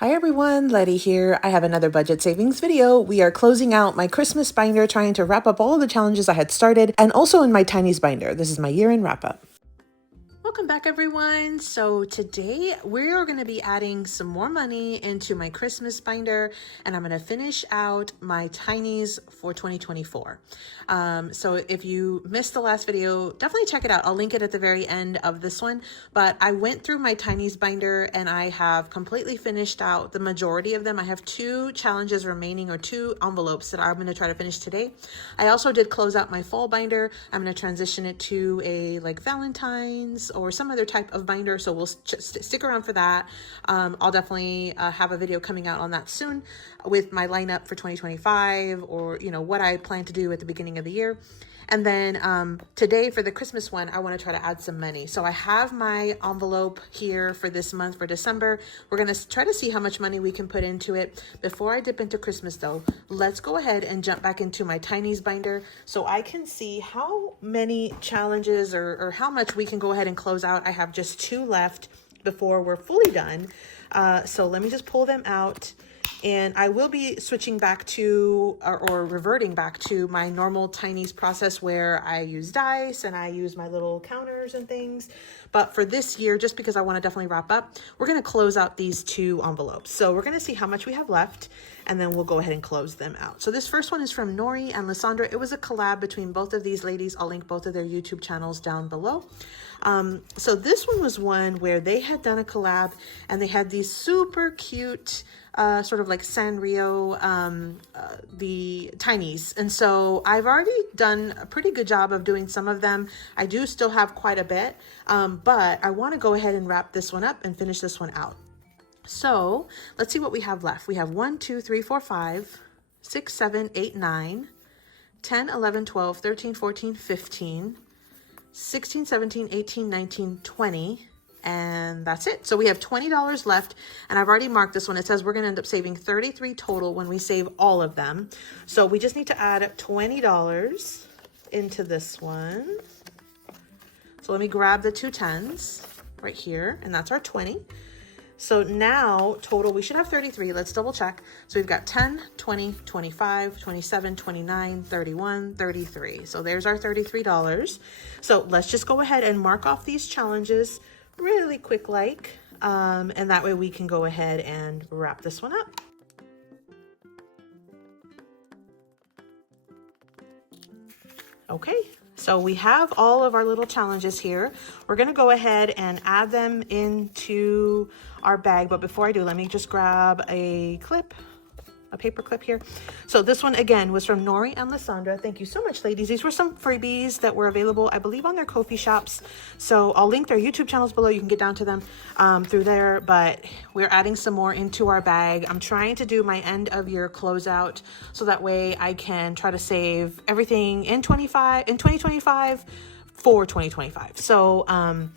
Hi everyone, Letty here. I have another budget savings video. We are closing out my Christmas binder, trying to wrap up all of the challenges I had started, and also in my Tiny's binder. This is my year-end wrap-up. Welcome back everyone. So today we're going to be adding some more money into my Christmas binder, and I'm going to finish out my Tiny's for 2024. So if you missed the last video, definitely check it out. I'll link it at the very end of this one, but I went through my Tiny's binder and I have completely finished out the majority of them. I have 2 challenges remaining, or 2 envelopes that I'm going to try to finish today. I also did close out my fall binder. I'm going to transition it to a like Valentine's or some other type of binder, so we'll stick around for that. I'll definitely have a video coming out on that soon with my lineup for 2025, or what I plan to do at the beginning of the year. And then today for the Christmas one, I want to try to add some money. So I have my envelope here for this month, for December. We're going to try to see how much money we can put into it. Before I dip into Christmas though, let's go ahead and jump back into my Tiny's binder so I can see how many challenges or how much we can go ahead and close out. I have just 2 left before we're fully done. So let me just pull them out. And I will be switching back to, or reverting back to my normal Tiny's process where I use dice and I use my little counters and things. But for this year, just because I want to definitely wrap up, we're going to close out these 2 envelopes. So we're going to see how much we have left, and then we'll go ahead and close them out. So this first one is from Nori and Lysandra. It was a collab between both of these ladies. I'll link both of their YouTube channels down below. So this one was one where they had done a collab and they had these super cute sort of like Sanrio, the Tiny's. And so I've already done a pretty good job of doing some of them. I do still have quite a bit, but I want to go ahead and wrap this one up and finish this one out. So let's see what we have left. We have 1, 2, 3, 4, 5, 6, 7, 8, 9, 10, 11, 12, 13, 14, 15, 16, 17, 18, 19, 20. And that's it. So we have $20 left, and I've already marked this one. It says we're going to end up saving $33 total when we save all of them. So we just need to add $20 into this one. So let me grab the 2 10s right here, and that's our 20. So now total, we should have 33. Let's double check. So we've got 10, 20, 25, 27, 29, 31, 33. So there's our $33. So let's just go ahead and mark off these challenges really quick and that way we can go ahead and wrap this one up. Okay, so we have all of our little challenges here. We're going to go ahead and add them into our bag, but before I do, let me just grab a clip, a paper clip here. So this one again was from Nori and Lysandra. Thank you so much, ladies. These were some freebies that were available, I believe, on their Ko-fi shops. So I'll link their YouTube channels below. You can get down to them through there, but we're adding some more into our bag. I'm trying to do my end of year closeout so that way I can try to save everything in 2025 for 2025. So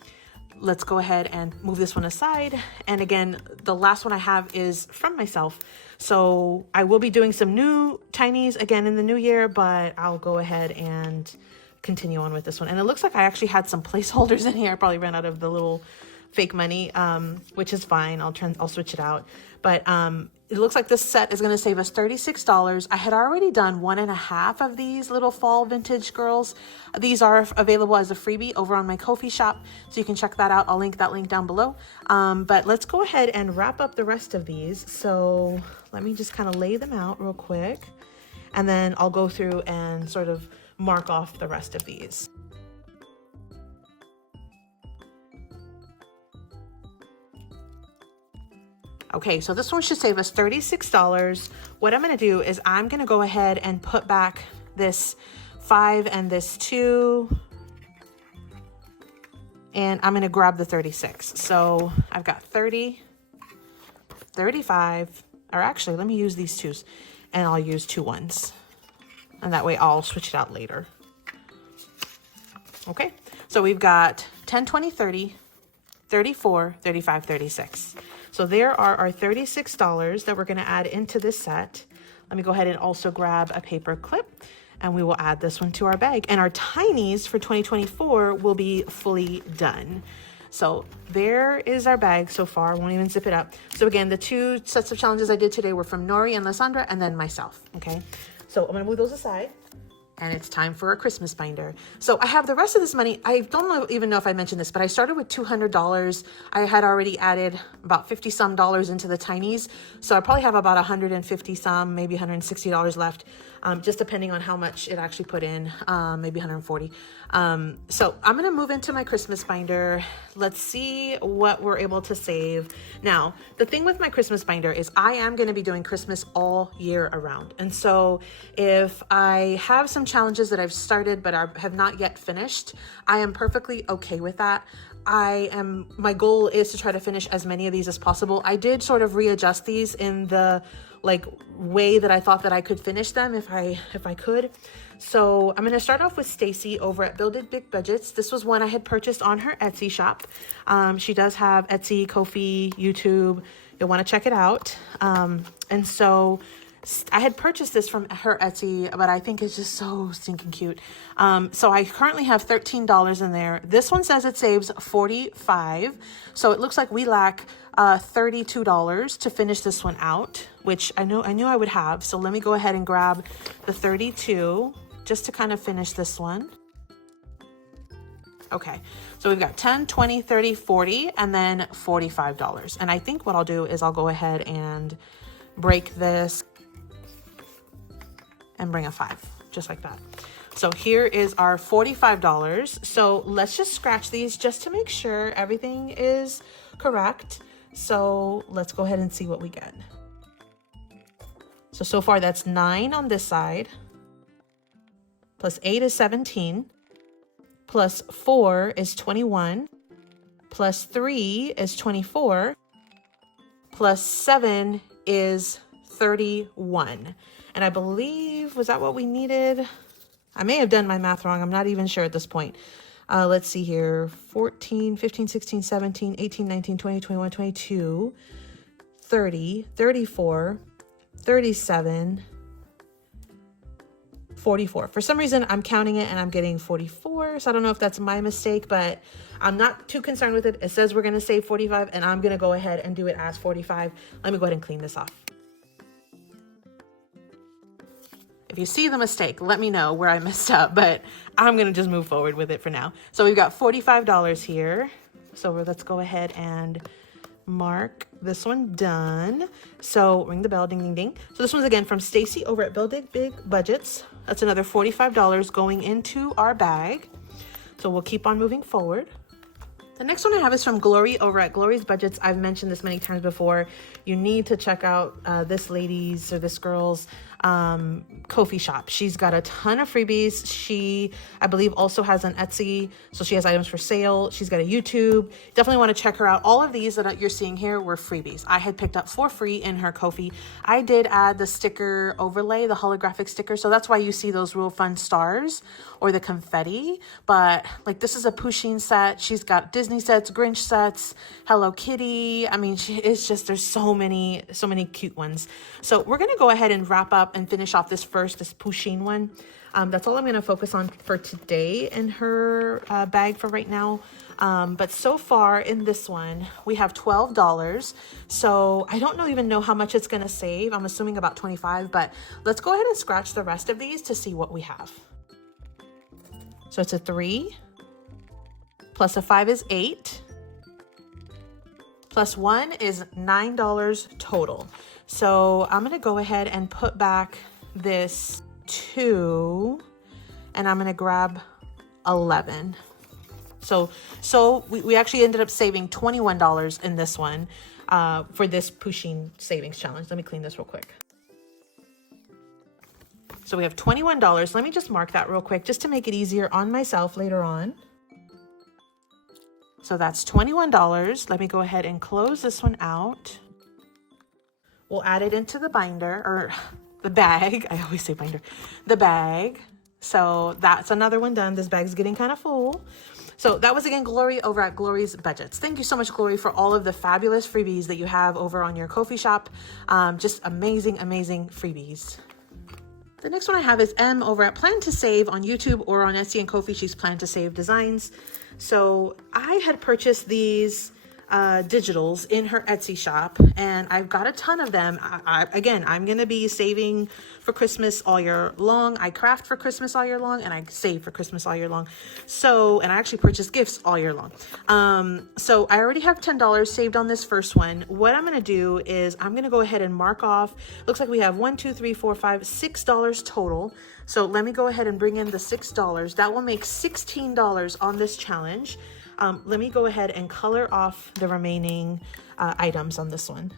let's go ahead and move this one aside. And again, the last one I have is from myself. So I will be doing some new Tiny's again in the new year, but I'll go ahead and continue on with this one. And it looks like I actually had some placeholders in here. I probably ran out of the little fake money, which is fine. I'll switch it out. But it looks like this set is going to save us $36. I had already done 1.5 of these little fall vintage girls. These are available as a freebie over on my Ko-fi shop, so you can check that out. I'll link that link down below. But let's go ahead and wrap up the rest of these. So let me just kind of lay them out real quick, and then I'll go through and sort of mark off the rest of these. Okay, so this one should save us $36. What I'm going to do is I'm going to go ahead and put back this 5 and this 2. And I'm going to grab the 36. So I've got 30, 35, or actually let me use these 2s and I'll use 2 1s. And that way I'll switch it out later. Okay, so we've got 10, 20, 30, 34, 35, 36. So there are our $36 that we're going to add into this set. Let me go ahead and also grab a paper clip, and we will add this one to our bag. And our Tiny's for 2024 will be fully done. So there is our bag so far. I won't even zip it up. So again, the 2 sets of challenges I did today were from Nori and Lysandra, and then myself, okay? So I'm gonna move those aside. And it's time for a Christmas binder. So I have the rest of this money. I don't even know if I mentioned this, but I started with $200. I had already added about 50 some dollars into the tinies. So I probably have about 150 some, maybe $160 left, just depending on how much it actually put in, maybe 140. So I'm gonna move into my Christmas binder. Let's see what we're able to save. Now, the thing with my Christmas binder is I am gonna be doing Christmas all year around. And so if I have some challenges that I've started but have not yet finished, I am perfectly okay with that. My goal is to try to finish as many of these as possible. I did sort of readjust these in the way that I thought that I could finish them if I could. So I'm going to start off with Stacy over at BuildItBigBudgets. This was one I had purchased on her Etsy shop. She does have Etsy, Ko-fi, YouTube. You'll want to check it out. And so I had purchased this from her Etsy, but I think it's just so stinking cute. So I currently have $13 in there. This one says it saves $45. So it looks like we lack $32 to finish this one out, which I knew I would have. So let me go ahead and grab the 32 just to kind of finish this one. Okay, so we've got 10, 20, 30, 40, and then $45. And I think what I'll do is I'll go ahead and break this and bring a 5, just like that. So here is our $45. So let's just scratch these just to make sure everything is correct. So let's go ahead and see what we get. So far that's 9 on this side, plus 8 is 17, plus 4 is 21, plus 3 is 24, plus 7 is 31. And I believe, was that what we needed? I may have done my math wrong. I'm not even sure at this point. Let's see here. 14, 15, 16, 17, 18, 19, 20, 21, 22, 30, 34, 37, 44. For some reason, I'm counting it and I'm getting 44. So I don't know if that's my mistake, but I'm not too concerned with it. It says we're going to save 45 and I'm going to go ahead and do it as 45. Let me go ahead and clean this off. If you see the mistake, let me know where I messed up, but I'm going to just move forward with it for now. So we've got $45 here. So let's go ahead and mark this one done. So ring the bell, ding, ding, ding. So this one's again from Stacy over at BuildItBigBudgets. That's another $45 going into our bag. So we'll keep on moving forward. The next one I have is from Glory over at GlorysBudgets. I've mentioned this many times before. You need to check out this lady's or this girl's Ko-fi shop. She's got a ton of freebies. She, I believe, also has an Etsy, so she has items for sale. She's got a YouTube. Definitely want to check her out. All of these that you're seeing here were freebies. I had picked up for free in her Ko-fi. I did add the sticker overlay, the holographic sticker, so that's why you see those real fun stars or the confetti. But like, this is a Pusheen set. She's got Disney sets, Grinch sets, Hello Kitty. I mean, it's just, there's so many cute ones. So we're gonna go ahead and wrap up and finish off this Pusheen one. That's all I'm going to focus on for today in her bag for right now. But so far in this one, we have $12. So I don't even know how much it's going to save. I'm assuming about 25, but let's go ahead and scratch the rest of these to see what we have. So it's a 3, plus a 5 is 8, plus 1 is $9 total. So I'm going to go ahead and put back this 2 and I'm going to grab 11. So we actually ended up saving $21 in this one for this Pusheen savings challenge. Let me clean this real quick. So we have $21. Let me just mark that real quick just to make it easier on myself later on. So that's $21. Let me go ahead and close this one out. We'll add it into the binder, or the bag. I always say binder. The bag. So that's another one done. This bag's getting kind of full. So that was again Glory over at GlorysBudgets. Thank you so much, Glory, for all of the fabulous freebies that you have over on your Ko-fi shop. Just amazing, amazing freebies. The next one I have is M over at Plan2Save on YouTube or on Etsy and Ko-fi. She's Plan2Save Designs. So I had purchased these digitals in her Etsy shop, and I've got a ton of them. Again, I'm going to be saving for Christmas all year long. I craft for Christmas all year long, and I save for Christmas all year long. So, and I actually purchase gifts all year long. So I already have $10 saved on this first one. What I'm going to do is I'm going to go ahead and mark off. Looks like we have $6 total. So let me go ahead and bring in the $6. That will make $16 on this challenge. Let me go ahead and color off the remaining items on this one.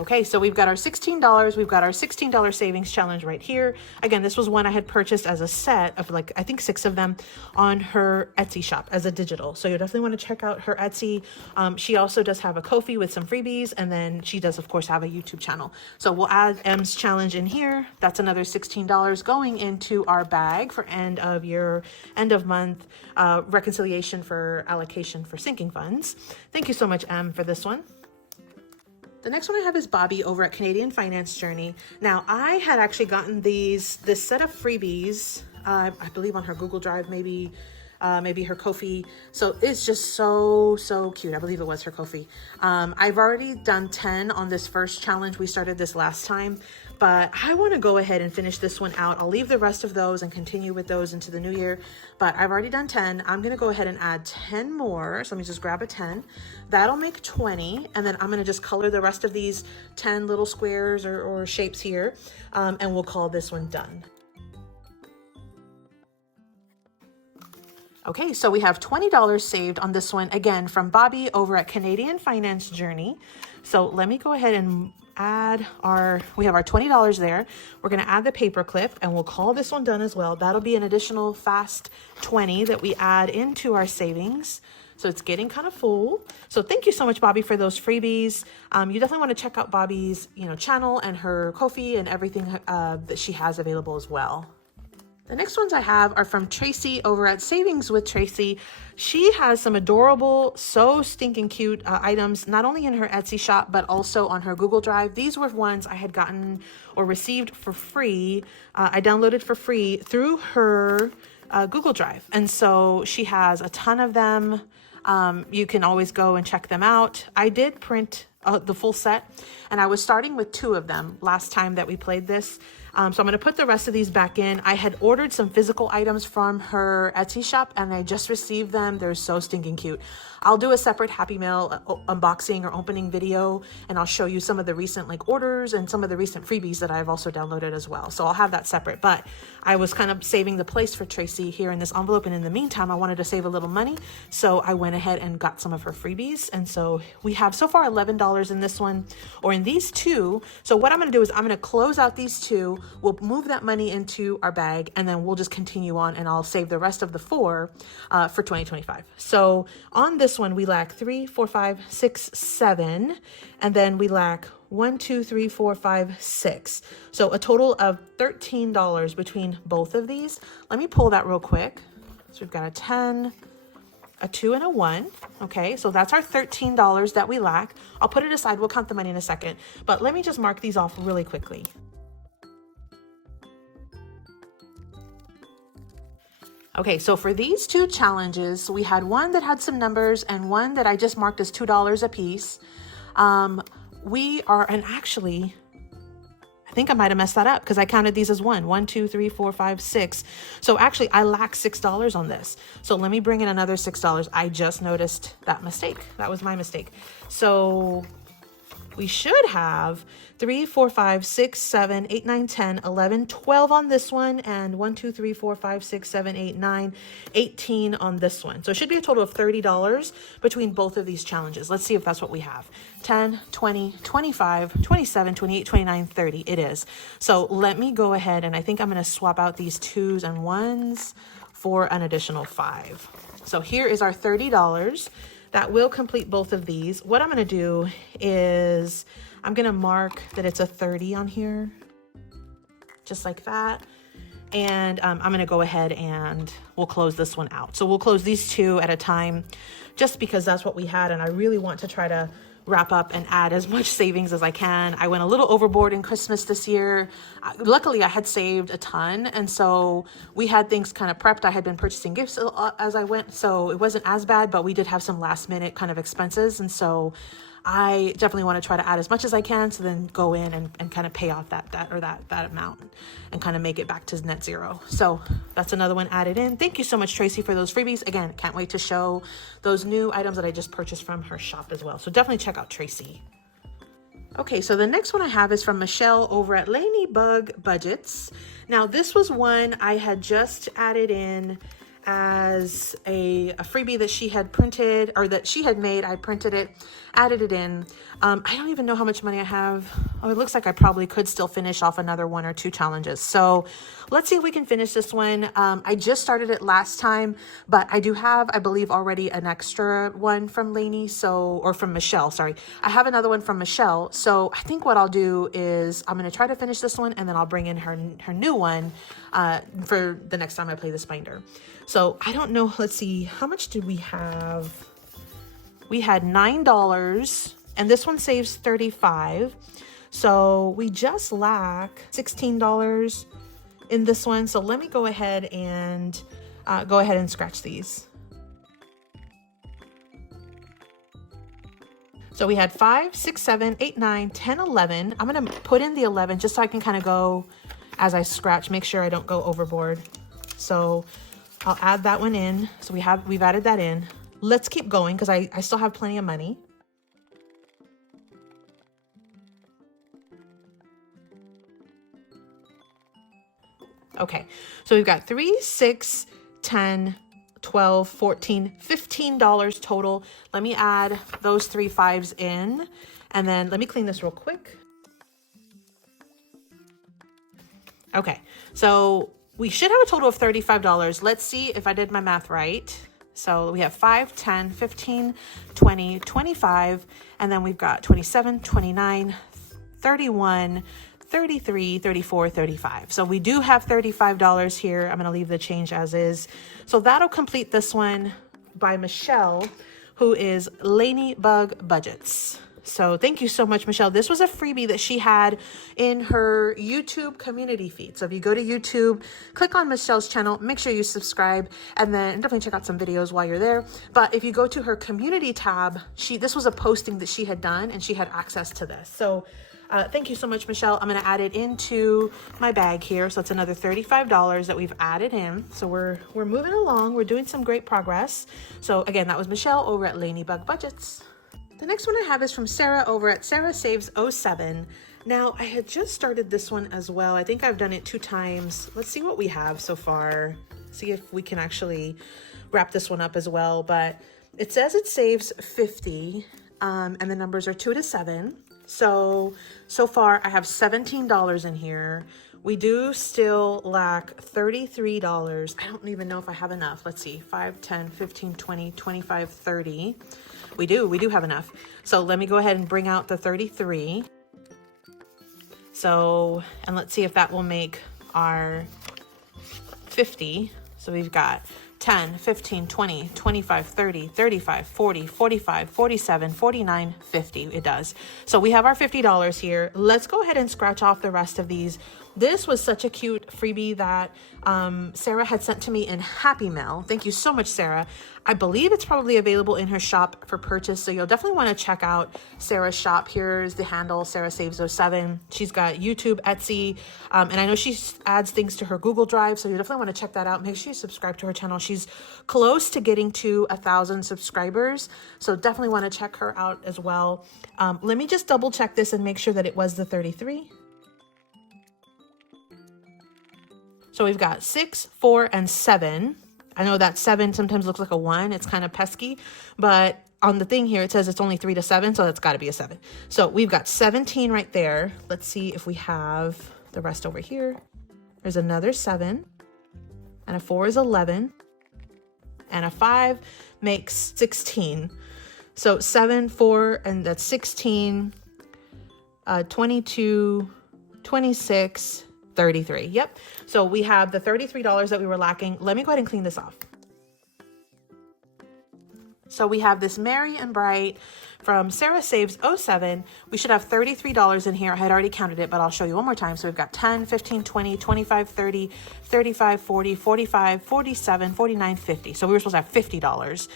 Okay, so we've got our $16. We've got our $16 savings challenge right here. Again, this was one I had purchased as a set of like, I think 6 of them on her Etsy shop as a digital. So you definitely want to check out her Etsy. She also does have a Ko-fi with some freebies. And then she does, of course, have a YouTube channel. So we'll add M's challenge in here. That's another $16 going into our bag for end of year, end of month reconciliation for allocation for sinking funds. Thank you so much, M, for this one. The next one I have is Bobby over at Canadian Finance Journey. Now, I had actually gotten this set of freebies, I believe on her Google Drive, maybe her Ko-fi. So it's just so cute. I believe it was her Ko-fi. I've already done 10 on this first challenge. We started this last time, but I want to go ahead and finish this one out. I'll leave the rest of those and continue with those into the new year, but I've already done 10. I'm going to go ahead and add 10 more. So let me just grab a 10. That'll make 20. And then I'm going to just color the rest of these 10 little squares or shapes here. And we'll call this one done. Okay, so we have $20 saved on this one, again, from Bobby over at Canadian Finance Journey. So let me go ahead and add we have our $20 there. We're gonna add the paper clip and we'll call this one done as well. That'll be an additional fast 20 that we add into our savings. So it's getting kind of full. So thank you so much, Bobby, for those freebies. You definitely want to check out Bobby's channel and her Ko-fi and everything that she has available as well. The next ones I have are from Tracy over at Savings with Tracy. She has some adorable, so stinking cute items, not only in her Etsy shop, but also on her Google Drive. These were ones I had gotten or received for free. I downloaded for free through her Google Drive. And so she has a ton of them. You can always go and check them out. I did print the full set, and I was starting with 2 of them last time that we played this. So I'm going to put the rest of these back in. I had ordered some physical items from her Etsy shop and I just received them. They're so stinking cute. I'll do a separate Happy Mail unboxing or opening video, and I'll show you some of the recent orders and some of the recent freebies that I've also downloaded as well. So I'll have that separate, but I was kind of saving the place for Tracy here in this envelope. And in the meantime, I wanted to save a little money. So I went ahead and got some of her freebies. And so we have so far $11 in this one, or in these 2. So what I'm going to do is I'm going to close out these 2. We'll move that money into our bag, and then we'll just continue on, and I'll save the rest of the 4 for 2025. So on this one, we lack 3, 4, 5, 6, 7, and then we lack 1, 2, 3, 4, 5, 6. So a total of $13 between both of these. Let me pull that real quick. So we've got a 10, a 2, and a 1. Okay, so that's our $13 that we lack. I'll put it aside. We'll count the money in a second, but let me just mark these off really quickly. Okay, so for these 2 challenges, we had one that had some numbers and one that I just marked as $2 a piece. We are, and actually, I think I might have messed that up because I counted these as 1, 2, 3, 4, 5, 6. So actually I lack $6 on this. So let me bring in another $6. I just noticed that mistake. That was my mistake. So we should have 3, 4, 5, 6, 7, 8, 9, 10, 11, 12 on this one, and 1, 2, 3, 4, 5, 6, 7, 8, 9, 18 on this one. So it should be a total of $30 between both of these challenges. Let's see if that's what we have. 10, 20, 25, 27, 28, 29, 30. It is. So let me go ahead, and I think I'm going to swap out these 2s and 1s for an additional 5. So here is our $30. That will complete both of these. What I'm going to do is I'm going to mark that it's a 30 on here, just like that. And I'm going to go ahead and we'll close this one out. So we'll close these 2 at a time just because that's what we had. And I really want to try to wrap up and add as much savings as I can. I went a little overboard in Christmas this year. Luckily, I had saved a ton, and so we had things kind of prepped. I had been purchasing gifts as I went, so it wasn't as bad, but we did have some last minute kind of expenses, and so I definitely want to try to add as much as I can, so then go in and kind of pay off that debt or that amount and kind of make it back to net zero. So that's another one added in. Thank you so much, Tracy, for those freebies. Again, can't wait to show those new items that I just purchased from her shop as well. So definitely check out Tracy. Okay, so the next one I have is from Michelle over at LaineyBugBudgets. Now, this was one I had just added in as a freebie that she had printed, or that she had made. I printed it, added it in. I don't even know how much money I have. Oh, it looks like I probably could still finish off another 1 or 2 challenges. So let's see if we can finish this one. I just started it last time, but I do have, I believe, already an extra one from Lainey. So, or from Michelle, sorry. I have another one from Michelle. So I think what I'll do is I'm going to try to finish this one, and then I'll bring in her new one for the next time I play this binder. So I don't know, let's see, how much did we have? We had $9, and this one saves $35. So we just lack $16 in this one. So let me go ahead and scratch these. So we had 5, 6, 7, 8, 9, 10, 11. I'm gonna put in the 11 just so I can kind of go as I scratch, make sure I don't go overboard. So I'll add that one in. So we've added that in. Let's keep going because I still have plenty of money. Okay, so we've got 3, 6, 10, 12, 14, $15 total. Let me add those 3 5s in, and then let me clean this real quick. Okay, so we should have a total of $35. Let's see if I did my math right. So we have 5, 10, 15, 20, 25, and then we've got 27, 29, 31, 33, 34, 35. So we do have $35 here. I'm going to leave the change as is. So that'll complete this one by Michelle, who is LaineyBugBudgets. So thank you so much, Michelle. This was a freebie that she had in her YouTube community feed. So if you go to YouTube, click on Michelle's channel, make sure you subscribe, and then definitely check out some videos while you're there. But if you go to her community tab, this was a posting that she had done, and she had access to this. So thank you so much, Michelle. I'm going to add it into my bag here. So it's another $35 that we've added in. So we're moving along. We're doing some great progress. So again, that was Michelle over at LaineyBugBudgets. The next one I have is from Sarah over at SarahSaves07. Now, I had just started this one as well. I think I've done it 2 times. Let's see what we have so far. See if we can actually wrap this one up as well. But it says it saves 50, and the numbers are 2 to 7. So far I have $17 in here. We do still lack $33. I don't even know if I have enough. Let's see, 5, 10, 15, 20, 25, 30. We do have enough. So let me go ahead and bring out the 33. So, and let's see if that will make our 50. So we've got 10, 15, 20, 25, 30, 35, 40, 45, 47, 49, 50. It does. So we have our $50 here. Let's go ahead and scratch off the rest of these. This was such a cute freebie that Sarah had sent to me in Happy Mail. Thank you so much, Sarah. I believe it's probably available in her shop for purchase, so you'll definitely want to check out Sarah's shop. Here's the handle, SarahSaves07. She's got YouTube, Etsy, and I know she adds things to her Google Drive, so you definitely want to check that out. Make sure you subscribe to her channel. She's close to getting to 1,000 subscribers, so definitely want to check her out as well. Let me just double check this and make sure that it was the 33. So we've got 6, 4, and 7. I know that 7 sometimes looks like a 1. It's kind of pesky, but on the thing here, it says it's only 3 to 7, so that's got to be a 7. So we've got 17 right there. Let's see if we have the rest over here. There's another 7, and a 4 is 11, and a 5 makes 16. So 7, 4, and that's 16, 22, 26, 33. Yep. So we have the $33 that we were lacking. Let me go ahead and clean this off. So we have this Merry and Bright from SarahSaves07. We should have $33 in here. I had already counted it, but I'll show you one more time. So we've got 10, 15, 20, 25, 30, 35, 40, 45, 47, 49, 50. So we were supposed to have $50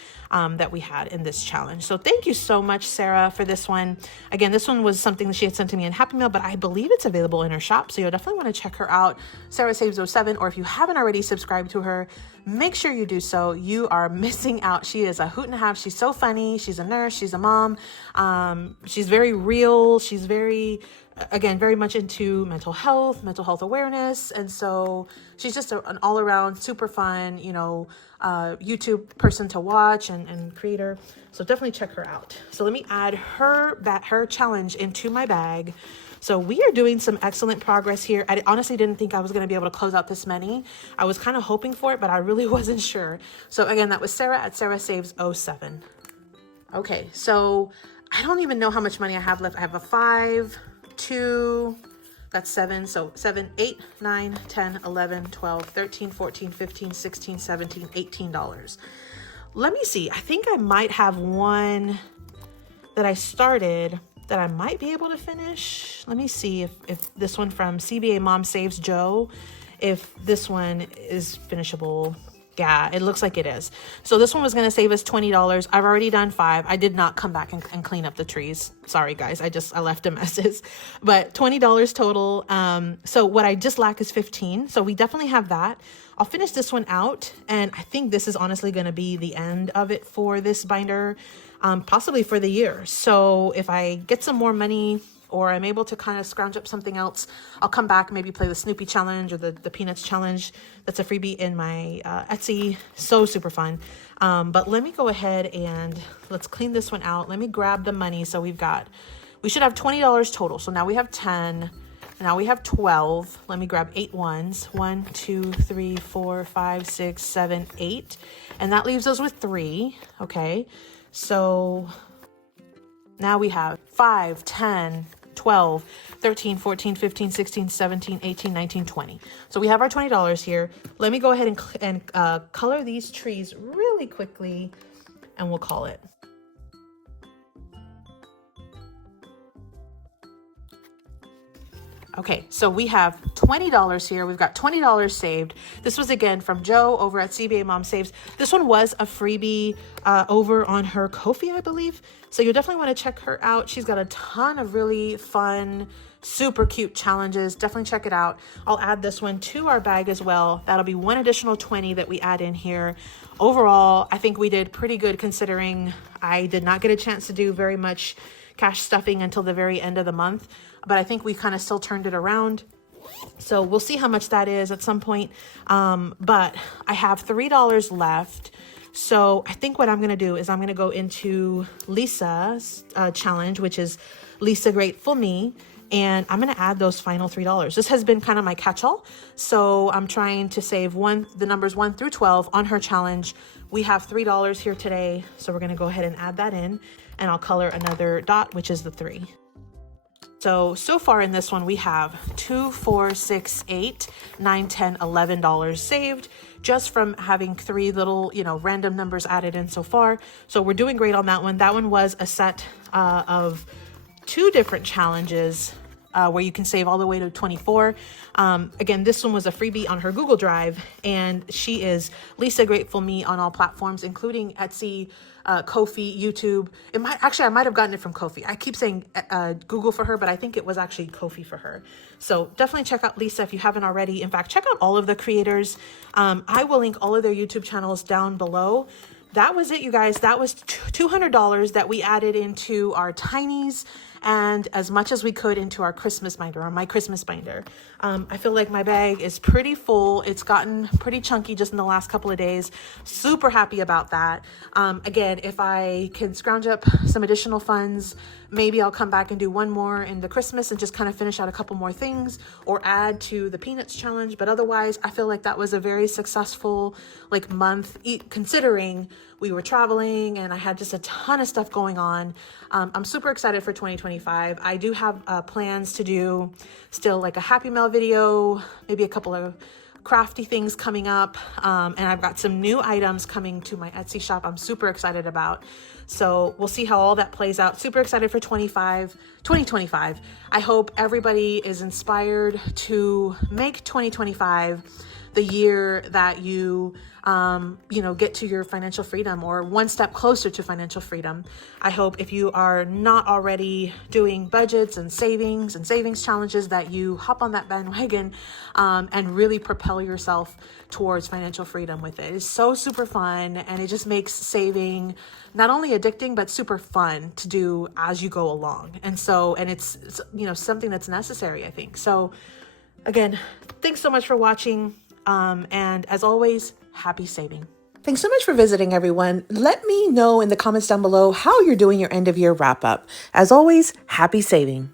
that we had in this challenge. So thank you so much, Sarah, for this one. Again, this one was something that she had sent to me in Happy Mail, but I believe it's available in her shop. So you'll definitely want to check her out, SarahSaves07, or if you haven't already subscribed to her, make sure you do so. You are missing out. She is a hoot and a half. She's so funny. She's a nurse. She's a mom. She's very real. She's very, again, very much into mental health awareness. And so she's just an all around super fun, you know, YouTube person to watch and creator. So definitely check her out. So let me add her challenge into my bag. So we are doing some excellent progress here. I honestly didn't think I was going to be able to close out this many. I was kind of hoping for it, but I really wasn't sure. So again, that was Sarah at SarahSaves07. Okay, so I don't even know how much money I have left. I have a 5, 2, that's 7. So 7, 8, 9, 10, 11, 12, 13, 14, 15, 16, 17, $18. Let me see. I think I might have one that I started that I might be able to finish. Let me see if this one from CBAmomSaves Joe, if this one is finishable. Yeah, it looks like it is. So this one was going to save us $20. I've already done 5. I did not come back and clean up the trees. Sorry, guys. I left a messes, but $20 total. So what I just lack is 15. So we definitely have that. I'll finish this one out. And I think this is honestly going to be the end of it for this binder, possibly for the year. So if I get some more money, or I'm able to kind of scrounge up something else, I'll come back, maybe play the Snoopy challenge or the Peanuts challenge. That's a freebie in my Etsy. So super fun. But let me go ahead and let's clean this one out. Let me grab the money. So we should have $20 total. So now we have 10. Now we have 12. Let me grab 8 ones. 1, 2, 3, 4, 5, 6, 7, 8. And that leaves us with 3. Okay. So now we have 5, 10, 12, 13, 14, 15, 16, 17, 18, 19, 20. So we have our $20 here. Let me go ahead and color these trees really quickly and we'll call it. Okay, so we have $20 here. We've got $20 saved. This was again from Joe over at CBAmomSaves. This one was a freebie over on her Ko-fi, I believe. So you'll definitely want to check her out. She's got a ton of really fun, super cute challenges. Definitely check it out. I'll add this one to our bag as well. That'll be one additional 20 that we add in here. Overall, I think we did pretty good considering I did not get a chance to do very much cash stuffing until the very end of the month. But I think we kind of still turned it around. So we'll see how much that is at some point. But I have $3 left. So I think what I'm going to do is I'm going to go into Lisa's challenge, which is LisaGratefulMe. And I'm going to add those final $3. This has been kind of my catch-all. So I'm trying to save the numbers 1 through 12 on her challenge. We have $3 here today. So we're going to go ahead and add that in. And I'll color another dot, which is the 3. So far in this one, we have $2, $4, $6, $8, $9, $10, $11 saved just from having 3 little, random numbers added in so far. So we're doing great on that one. That one was a set of 2 different challenges where you can save all the way to 24. Again, this one was a freebie on her Google Drive, and she is LisaGratefulMe on all platforms, including Etsy, Ko-fi, YouTube. I might have gotten it from Ko-fi. I keep saying Google for her, but I think it was actually Ko-fi for her. So definitely check out Lisa if you haven't already. In fact, check out all of the creators. I will link all of their YouTube channels down below. That was it, you guys. That was $200 that we added into our tinies and as much as we could into our Christmas binder, or my Christmas binder. I feel like my bag is pretty full. It's gotten pretty chunky just in the last couple of days. Super happy about that. Again, if I can scrounge up some additional funds, maybe I'll come back and do one more in the Christmas and just kind of finish out a couple more things or add to the Peanuts challenge. But otherwise, I feel like that was a very successful month, considering we were traveling and I had just a ton of stuff going on. I'm super excited for 2025. I do have plans to do still a Happy Mail video, maybe a couple of crafty things coming up, and I've got some new items coming to my Etsy shop I'm super excited about. So we'll see how all that plays out. Super excited for 2025. I hope everybody is inspired to make 2025 the year that you get to your financial freedom, or one step closer to financial freedom. I hope if you are not already doing budgets and savings challenges, that you hop on that bandwagon and really propel yourself towards financial freedom with it. It's so super fun, and it just makes saving not only addicting, but super fun to do as you go along. And it's something that's necessary, I think. So again, thanks so much for watching. And as always, happy saving. Thanks so much for visiting, everyone. Let me know in the comments down below how you're doing your end of year wrap up. As always, happy saving.